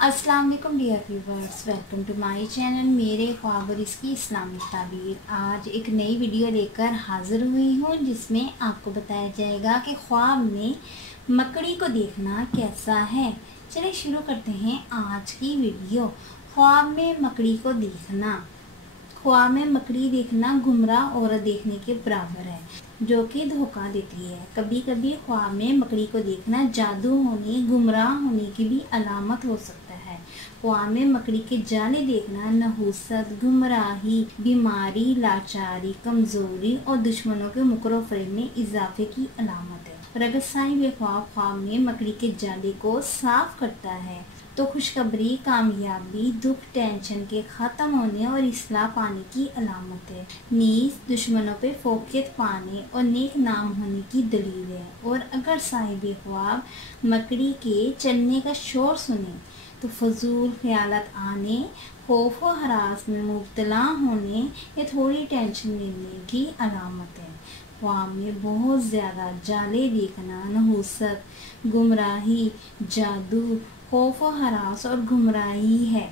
अस्सलाम वालेकुम dear viewers, welcome to my channel मेरे ख्वाब और इसकी इस्लामिक ताबीर। आज एक नई वीडियो लेकर हाज़िर हुई हूँ जिसमें आपको बताया जाएगा कि ख्वाब में मकड़ी को देखना कैसा है। चलिए शुरू करते हैं आज की वीडियो। ख्वाब में मकड़ी को देखना। ख्वाब में मकड़ी देखना गुमराह औरत देखने के बराबर है जो कि धोखा देती है। कभी कभी ख्वाब में मकड़ी को देखना जादू होने, गुमराह होने की भी अलामत हो सकता है। ख्वाब में मकड़ी के जाले देखना नहुसत, गुमराही, बीमारी, लाचारी, कमजोरी और दुश्मनों के मुकरो फरेब में इजाफे की अलामत है। और अगर साहिब ख्वाब में मकड़ी के जाले को साफ करता है तो खुशखबरी, कामयाबी, दुख, टेंशन के ख़त्म होने और इस्लाह पाने की अलामत है। नीज दुश्मनों पे फोकियत पाने और नेक नाम होने की दलील है। और अगर साहिब ख्वाब मकड़ी के चलने का शोर सुने तो फजूल ख्यालात आने, खौफ व हरास में मुब्तला होने या थोड़ी टेंशन लेने की अलामत है। ख्वाब में बहुत ज़्यादा जाले देखना नहुसत, गुमराही, जादू, खौफ व हरास और गुमराही है।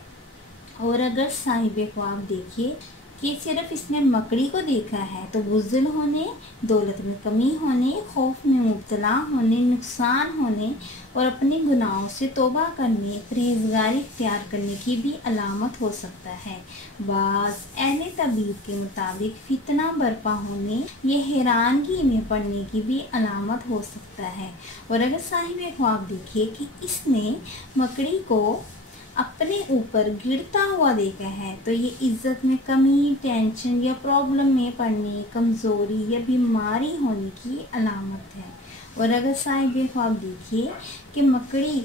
और अगर साहिब ख्वाब देखे कि सिर्फ इसने मकड़ी को देखा है तो बुज़्दिल होने, दौलत में कमी होने, खौफ में मुब्तला होने, नुकसान होने और अपने गुनाहों से तौबा करने, परहेज़गारी इख्तियार करने की भी अलामत हो सकता है। बास अहले तबीब के मुताबिक फितना बर्पा होने या हैरानगी में पड़ने की भी अलामत हो सकता है। और अगर साहिब ख्वाब देखे कि इसने मकड़ी को अपने ऊपर गिरता हुआ देखा है तो ये इज्जत में कमी, टेंशन या प्रॉब्लम में पड़ने, कमज़ोरी या बीमारी होने की अलामत है। और अगर साहिब ख्वाब देखिए कि मकड़ी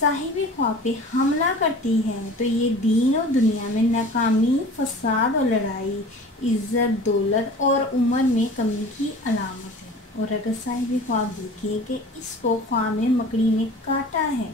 साहिब ख्वाब पे हमला करती है तो ये दीन और दुनिया में नाकामी, फसाद और लड़ाई, इज्जत, दौलत और उम्र में कमी की अलामत है। और अगर साहिब ख्वाब देखिए कि इसको ख्वाब में मकड़ी ने काटा है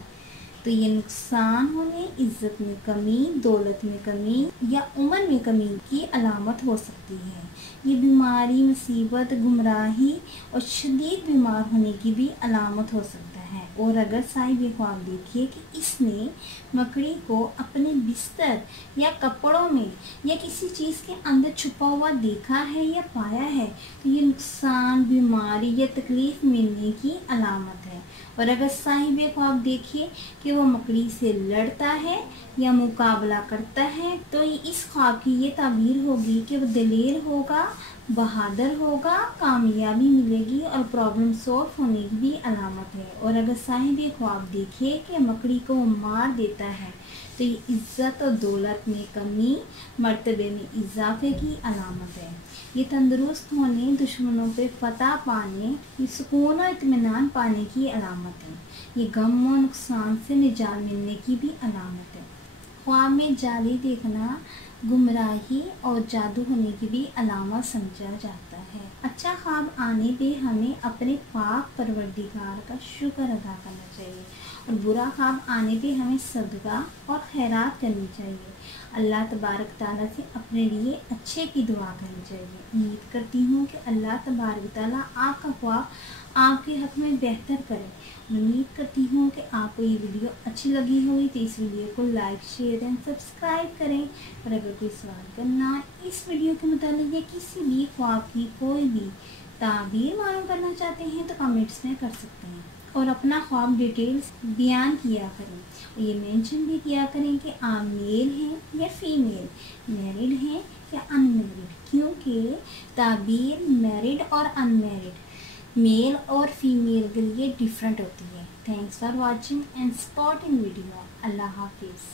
तो ये नुकसान होने, इज्जत में कमी, दौलत में कमी या उम्र में कमी की अलामत हो सकती है। ये बीमारी, मुसीबत, गुमराही और शदीद बीमार होने की भी अलामत हो सकता है। और अगर साहिब ख्वाब देखिए कि इसने मकड़ी को अपने बिस्तर या कपड़ों में या किसी चीज़ के अंदर छुपा हुआ देखा है या पाया है तो ये नुकसान, बीमारी या तकलीफ मिलने की अलामत है। और अगर साहिब ख्वाब देखिए कि वो मकड़ी से लड़ता है या मुकाबला करता है तो इस ख्वाब की ये ताबीर होगी कि वो दलेर होगा, बहादुर होगा, कामयाबी मिलेगी और प्रॉब्लम सॉल्व होने की भी अलामत है। और अगर साहिब ख्वाब देखिए कि मकड़ी को वो मार देता है तो ये इज्जत और दौलत में कमी, मर्तबे में इजाफे की अलामत है। ये तंदुरुस्त होने, दुश्मनों पे फतह पाने, ये सुकून और इत्मीनान पाने की अलामत है। ये गम और नुकसान से निजात मिलने की भी अलामत है। ख्वाब में जाली देखना गुमराही और जादू होने की भी अलामत समझा जाता है। अच्छा ख्वाब आने पे हमें अपने पाक परवरदिगार का शुक्र अदा करना चाहिए और बुरा ख्वाब आने पे हमें सदका और खैरात करनी चाहिए। अल्लाह तबारक ताला से अपने लिए अच्छे की दुआ करनी चाहिए। उम्मीद करती हूँ कि अल्लाह तबारक ताला आपका ख्वाब आपके हक़ में बेहतर करे। उम्मीद करती हूँ कि आपको ये वीडियो अच्छी लगी होगी तो इस वीडियो को लाइक, शेयर एंड सब्सक्राइब करें। और अगर कोई सवाल करना इस वीडियो के मुतालिक या किसी भी ख्वाब की कोई भी ताबीर मालूम करना चाहते हैं तो कमेंट्स में कर सकते हैं और अपना ख्वाब डिटेल्स बयान किया करें। और ये मेंशन भी किया करें कि आप मेल हैं या फीमेल, मैरिड हैं या अनमैरिड, क्योंकि ताबीर मैरिड और अनमैरिड, मेल और फीमेल के लिए डिफरेंट होती है। Thanks for watching and supporting video. Allah हाफिज़।